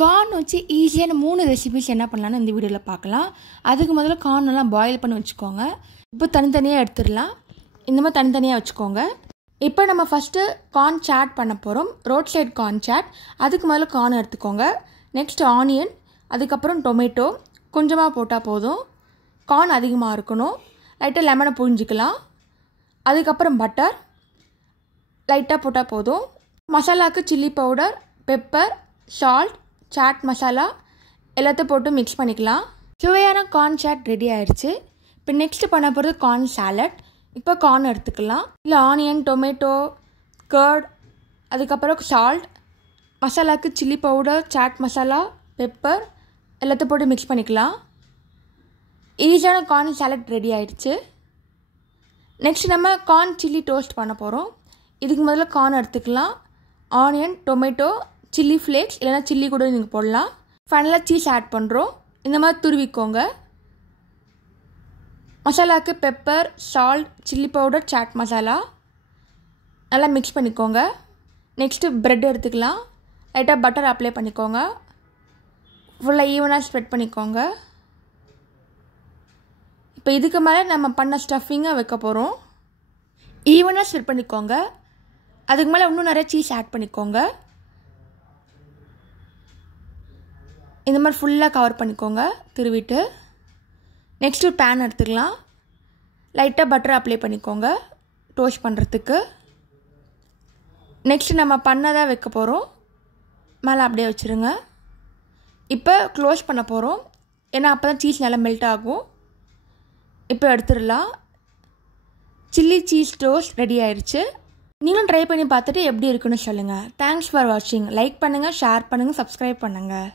Corn வச்சு ஈஸியான 3 recipes என்ன பண்ணலான்னு இந்த வீடியோவில் பார்க்கலாம். அதுக்கு முதல்ல கார்ன் எல்லாம் பாயில் பண்ணி வச்சுக்கோங்க. இப்போ தனித்தனியாக எடுத்துடலாம். இந்த மாதிரி தனித்தனியாக வச்சுக்கோங்க. இப்போ நம்ம ஃபஸ்ட்டு கார்ன் சாட் பண்ண போகிறோம். Roadside corn chaat. அதுக்கு முதல்ல கார்ன் எடுத்துக்கோங்க. நெக்ஸ்ட் ஆனியன், அதுக்கப்புறம் டொமேட்டோ கொஞ்சமாக போட்டால் போதும். கார்ன் அதிகமாக இருக்கணும். லைட்டாக லெமனை புழிஞ்சிக்கலாம். அதுக்கப்புறம் பட்டர் லைட்டாக போட்டால் போதும். மசாலாவுக்கு chilli powder, pepper, salt, chaat masala எல்லாத்தையும் போட்டு மிக்ஸ் பண்ணிக்கலாம். சுவையான கார்ன் சாட் ரெடி ஆயிடுச்சு. இப்போ நெக்ஸ்ட் பண்ண போகிறது கார்ன் சாலட். இப்போ கார்ன் எடுத்துக்கலாம். இல்லை ஆனியன், டொமேட்டோ, கர்ட், அதுக்கப்புறம் சால்ட், மசாலாவுக்கு chilli powder, chaat masala, pepper எல்லாத்தையும் போட்டு மிக்ஸ் பண்ணிக்கலாம். ஈஸியான கார்ன் சாலட் ரெடி ஆயிடுச்சு. நெக்ஸ்ட் நம்ம கார்ன் சில்லி டோஸ்ட் பண்ண போகிறோம். இதுக்கு முதல்ல கார்ன் எடுத்துக்கலாம். ஆனியன், டொமேட்டோ, சில்லி ஃப்ளேக்ஸ் இல்லைனா சில்லி கூட நீங்கள் போடலாம். ஃபைனலாக சீஸ் ஆட் பண்ணுறோம். இந்த மாதிரி துருவிக்கோங்க. மசாலாவுக்கு pepper, salt, chilli powder, chaat masala நல்லா மிக்ஸ் பண்ணிக்கோங்க. நெக்ஸ்ட்டு ப்ரெட் எடுத்துக்கலாம். லைட்டாக பட்டர் அப்ளை பண்ணிக்கோங்க. ஃபுல்லாக ஈவனாக ஸ்ப்ரெட் பண்ணிக்கோங்க. இப்போ இதுக்கு மேலே நம்ம பண்ண ஸ்டஃபிங்கை வைக்க போகிறோம். ஈவனாக ஸ்ப்ரெட் பண்ணிக்கோங்க. அதுக்கு மேலே இன்னும் நிறைய சீஸ் ஆட் பண்ணிக்கோங்க. இந்த மாதிரி ஃபுல்லாக கவர் பண்ணிக்கோங்க திருவிட்டு. நெக்ஸ்ட்டு பேன் எடுத்துக்கலாம். லைட்டாக பட்டர் அப்ளை பண்ணிக்கோங்க டோஸ்ட் பண்ணுறதுக்கு. நெக்ஸ்ட்டு நம்ம பண்ணதை வைக்க போகிறோம். மேலே அப்படியே வச்சுருங்க. இப்போ க்ளோஸ் பண்ண போகிறோம். ஏன்னா அப்போ தான் சீஸ் நல்லா மெல்ட் ஆகும். இப்போ எடுத்துடலாம். சில்லி சீஸ் டோஸ்ட் ரெடி ஆயிடுச்சு. நீங்களும் ட்ரை பண்ணி பார்த்துட்டு எப்படி இருக்குன்னு சொல்லுங்கள். தேங்க்ஸ் ஃபார் வாட்சிங். லைக் பண்ணுங்கள், ஷேர் பண்ணுங்கள், சப்ஸ்கிரைப் பண்ணுங்கள்.